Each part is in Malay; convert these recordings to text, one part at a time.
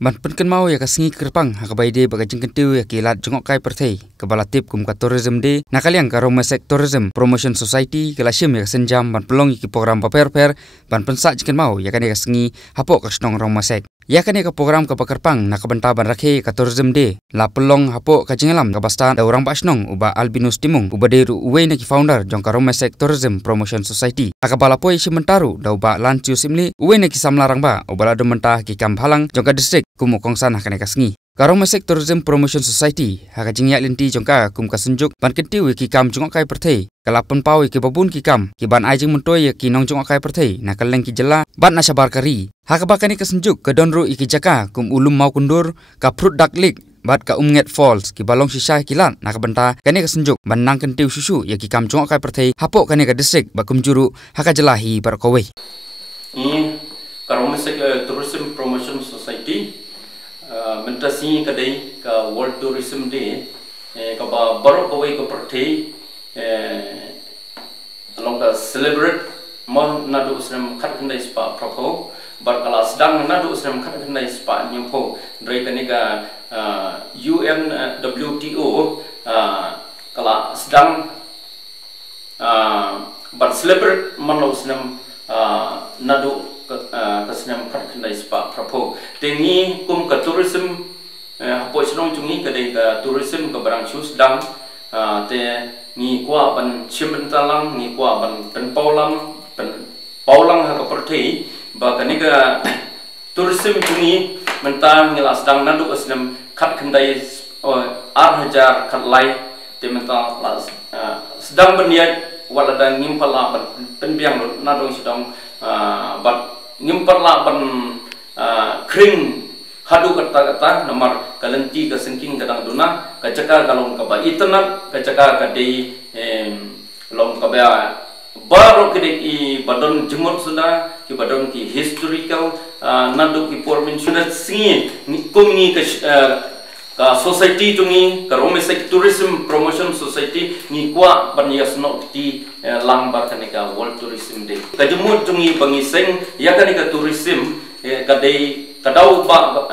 Ban penken mau ya kasengi kerpang hakabai de bagajeng kentiu ya kilat jengok kai perthei kebala tip kum ka tourism de nakaliang ka Romesek Tourism Promotion Society kelasim ya senjam ban pelong ki program paper ban pensa jengken mau ya kan ya kasengi hapok ka snong Romesek ya kan ya ka program ka pakerpang nakabenta ban rakhe ka tourism de la pelong hapok ka jengalam ka basta da orang ba snong uba albinus timung uba de uwe na ki founder jong ka Romesek Tourism Promotion Society akabala poi simentaru da uba lanchu simli uwe na ki samlarang ba ubala do mentah ki kamphalang jong ka district kumu kongsan hakane kasngi ka Romesek Tourism Promotion Society haka jingya linti jongka kum kasunjuk ban kentiu ki kam jongok kai perthei kalapan pau ki babun ki kam ki ban ajing mentoi ki nong jongok kai perthei na kaleng ki jela ban na sabar kari haka bakani kasunjuk ke donru iki jaka kum ulum mau kundur ka fruit dak lik bat ka umnget falls ki balong sisa kilan na kabenta kani kasunjuk ban nang kentiu susu ya ki kam jongok kai perthei hapok kani ka district bakum juru haka jelahi bar kowe ka Romesek Tourism Promotion Society mentasi kadai ka World Tourism Day ka ba baru kawai ka perthei along ka celebrate mon nadu usram khat khandai spa propho bar kala sedang nadu usram khat khandai spa nyampo drai kani ka UNWTO kala sedang bar celebrate mon usram nadu kasenam khandai spa propho tengi kum ka tourism po snong chungi kadai ka tourism ka barang chus dang te ni kwa ban chimentalang ni kwa ban penpaulang ha ka perthei ba kani ka tourism chungi mentang ngilas dang nadu asnam khat khandai 8000 khat lai te mentang sedang berniat wala dang ngimpala penbiang nadong sedang bat ngimparla ban kring hadu kata nomor kalenti ka sengking kadang duna kacaka kalong ka ba internet kacaka ka dei long ka ba baru kede ki badon jemot sudah ki badon ki historical nadu ki pormin sudah singi ni kumni ka society tungi ka Romesek Tourism Promotion Society ni kwa banyasno ti langbar kanika World Tourism Day ka jemut tungi bangiseng ya kanika tourism kadai kadau ba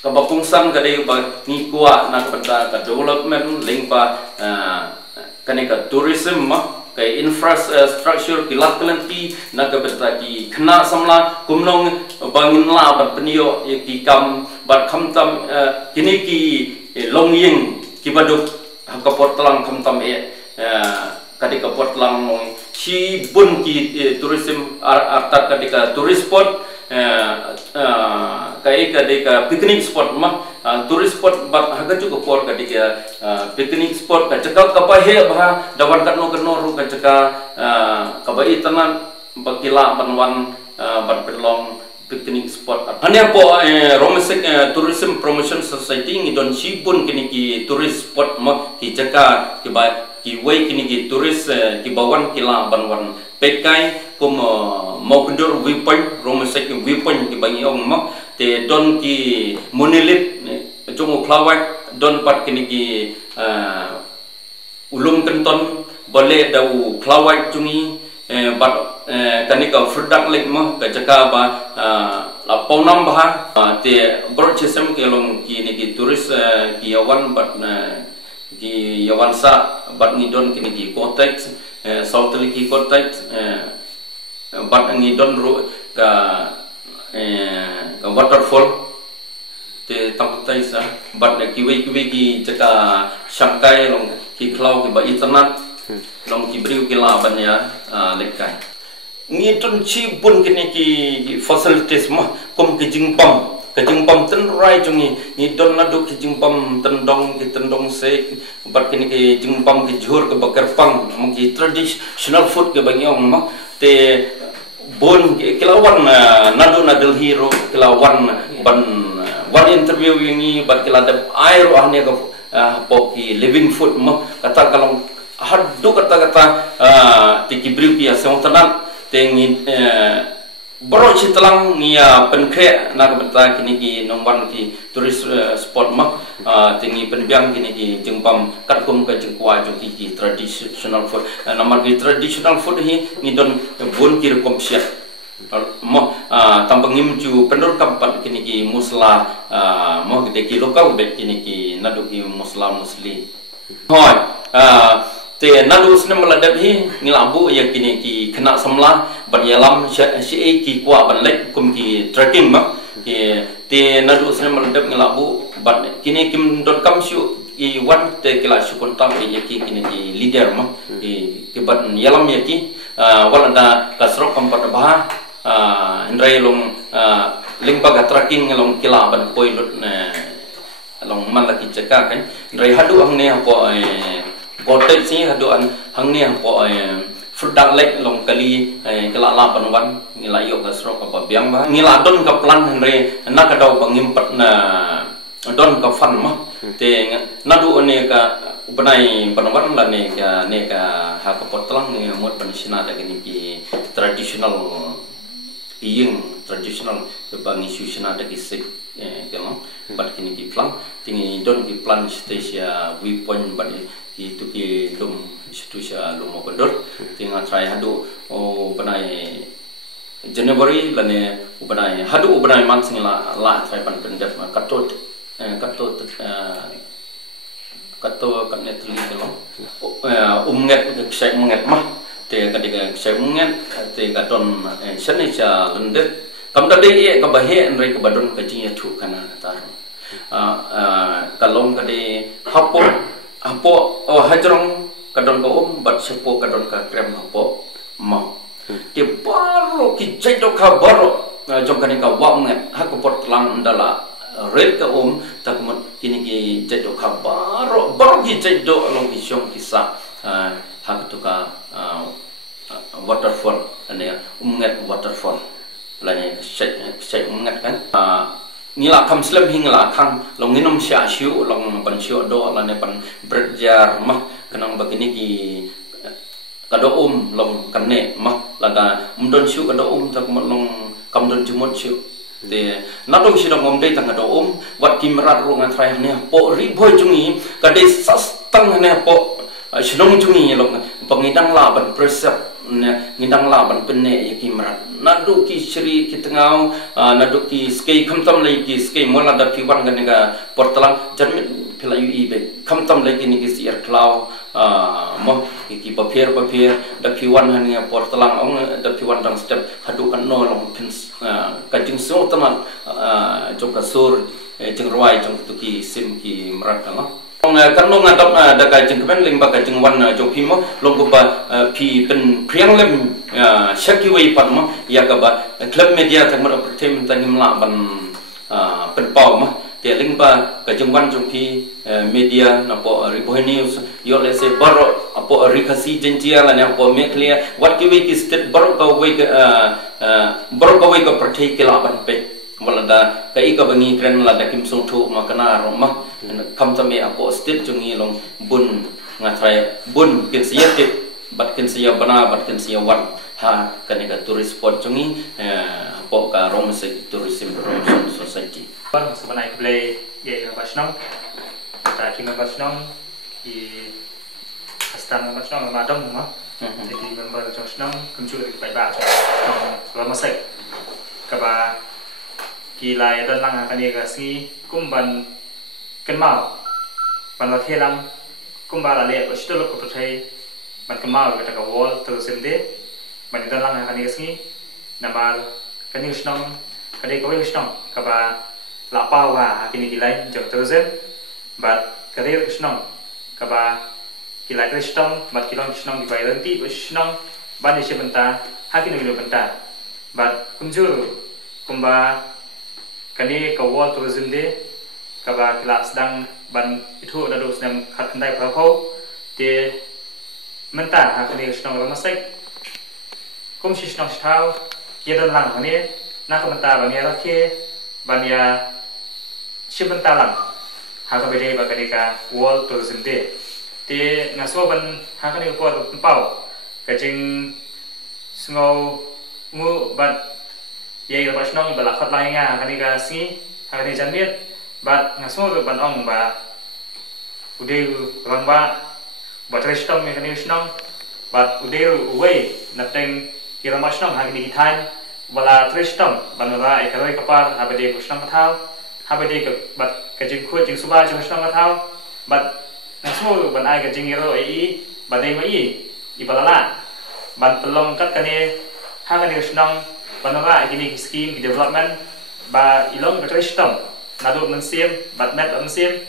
ka bakungsan kadai ba ni kwa na ka development link ba kanika tourism ka infrastructure kilat kelanti na ka bertaki kena samla kumnong bangin la bat penio ki kam bat khamtam kini ki longying ki baduk ka portlang khamtam kadika portlang long si bun ki tourism artat kadika tourist spot kai kadika picnic spot ma tourist spot bat haga juga por kadika picnic spot ka cakal kapahe bah dawan katno ru ka caka kabai tanan bakila banwan bat pelong picnic spot hanya po Romesek Tourism Promotion Society ngidon sibun kini ki tourist spot ma ki caka ki ba ki wei kini ki tourist ki bawan kila banwan pekai kum mau kundur viewpoint Romesek viewpoint ki bangi ong ma te don ki monolith jongo klawak don pat kini ki ulum kenton boleh dau klawak jungi bat kanika frudak lek ma ka jaka ba la paunam bah te brochesem ke long ki ni ki turis ki yawan bat ki yawan sa bat ni don kini ki contact south ki contact bat ni don ru ka waterfall te takutai sa bat ki we ki jaka sangkai long ki klau ki ba internet long ki briu ki la banya lekai ni ton chi bun kini ki facilities mah kom ki jingpam ten rai jungi ni don nadu ki jingpam tendong ki tendong se bat kini ki jingpam ki jhur ke bakarpang mong ki traditional food ke bangyong mah te bon kilawan nadu nadel hero kilawan ban one interview ini bat kilada air ahne ka poki living food mah kata kalong hadu kata tiki briuki asong tanan tengi bro citelang nia penkre na beta kini ki nomban ki tourist spot mah tengi penbiang kini ki jengpam katkum ka jengkwa joki ki traditional food nomor ki traditional food hi ni don bon ki rekomsiat mo tambangim ju pendor kampat kini ki musla mo gede ki lokal bet kini ki nadu ki musla musli hoi te nadu sne meladap hi ngilambu ya kini ki kena semla ban yalam si ki kwa ban lek kum ki tracking ma ki te nadu sne meladap ngilambu ban kini kim dot kam syu i wan te kila syu kontang ya ki kini ki leader ma ki ban yalam ya ki walanda kasrok kampat bah Indrai long limbaga tracking long kila ban poilut long malaki ceka kan Indrai hadu ang ne po botek si hadu ang ne po frudak lek long kali kila la ban wan ngila yo kasro ka biang ba ngila don ka plan Indrai na ka daw bangimpat na don ka fan ma te nadu ne ka ubanai panwan la ne ka ha ka potlang ne mot panisina da kini ki traditional yang tradisional bang isu sana ada kisah kalau bad kini ki plan tingi don ki plan stasia we point bad itu ki lum institusia lum obendor tinga try hadu banai January lane banai hadu banai month la try pan pendef katot kan netli kalau umnget kesek menget mah te kadika semungan te kadon seneja lendet kam tadi ka bahe nrai ka badon ka jinya thu kana tar kalom kade hapo hajrong kadon ko bat sepo kadon ka krem hapo ma te baro ki jedo ka baro jom kani ka wanget ha ko pot lang ndala red ka takmut kini ki jedo ka baro ki jedo long ki syong kisa ha tu ka waterfall ane umngat waterfall lane sek umngat kan ngila kam slam hingla khang long nginom sya syu long pan syu do lane pan berjar mah kanang begini ki kado long kane mah lada mdon syu kado tak long kam don jumot syu te nadong syu dong dei tang kado wat kimrat ro ngan trai ne po riboy jungi kade sastang ne po Silong jungi long pengidang la ban presep ngidang la ban penne yaki marat nadu ki sri ki tengau nadu ki skei khamtam lai ki skei mola da piwan ganega portalang jarmit philayu ibe khamtam lai ki ni ki siar klau mo ki papier da piwan hanya portalang ong da piwan dang step hadu kan no long pins kajing so taman jong kasur jeng ruai jong tu ki sim ki marat kala karena ngadap ada kajeng kemen limba kajeng wan jong pimo long ba pi pen priang lem syaki wei pan ma ya ka ba club media tak mer entertainment tangim la ban pen pau ma te limba kajeng wan jong pi media na po riboh news yo le se baro apo rikasi jentia la na po me clear what ki wei ki state baro ka wei ka pertai ke la ban pe walada ka ika bangi kren la da kim song thu ma kana ro ma kam tame apo state jungi long bun ngatrai bun kin sia tip bat kin sia bana bat kin sia wan ha kaneka tourist spot jungi apo ka rom se tourism promotion society ban sebenarnya play ye ka basnong ta kinga basnong di astana basnong ma dom ma jadi member basnong kumju ri bai ba basnong ro ma sai ka ba kilai dan lang akan ia kasi kumban kenmal ban la thelang kumba la le ko stolo ko thai ban kenmal ka ka wall to semde ban dan lang akan ia kasi namal kan ni snong ka de ko wi snong ka ba la pa wa kini kilai jong to zen bat ka de snong ka ba kilai ka snong bat kilong snong di bai ranti snong ban ni sebenta hakin ni benta bat kumjur kumba kani ka wall tourism de ka ba kelas dang ban itu da dos nam khat ndai prapo de menta ha kani snong ba masek kum shi snong stau ye dan lang kani na ka menta ba ya rakhe ban ya shibenta lang ha ka bede ba kani ka wall tourism de ngaso ban ha kani ko pau ka jing sngo mu bat ye ga basnong ba la khat lai nga kani ga si kani janmiet bat ngaso ban ong ba ude rang ba trestom me kani snong bat ude we nateng kira basnong ha kani than bala tristom banura ikaroi kapar habade kusnam kathau habade ke bat kajing khut jing suba jing kusnam kathau bat nasu ban ai kajing iro ei badai mai ibalala ban pelong kat kane hangani kusnam banura igini scheme development ba ilong tristom nadu mensiem bat met mensiem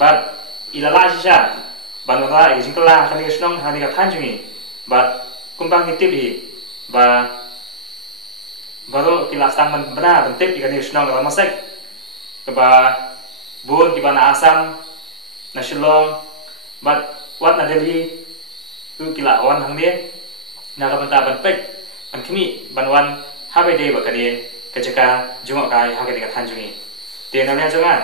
bat ilala sisa banura iging kala kani kusnam hani ka thanjungi bat kumpang hitibi ba baru kilas tangan benar bentik ikan nasional dalam masek keba bun di mana asam nasional bat wat nadeli tu kila awan hang dia naga benta bentik an kami banwan habe dei bakade kejaka jungok kai hage dekat hanjungi te namanya jangan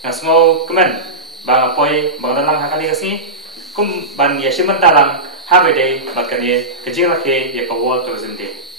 ngasmo kemen bang apoi bang dalang hakali kasi kum ban yesim dalang habe dei bakade kejing lake ya kawal tourism dei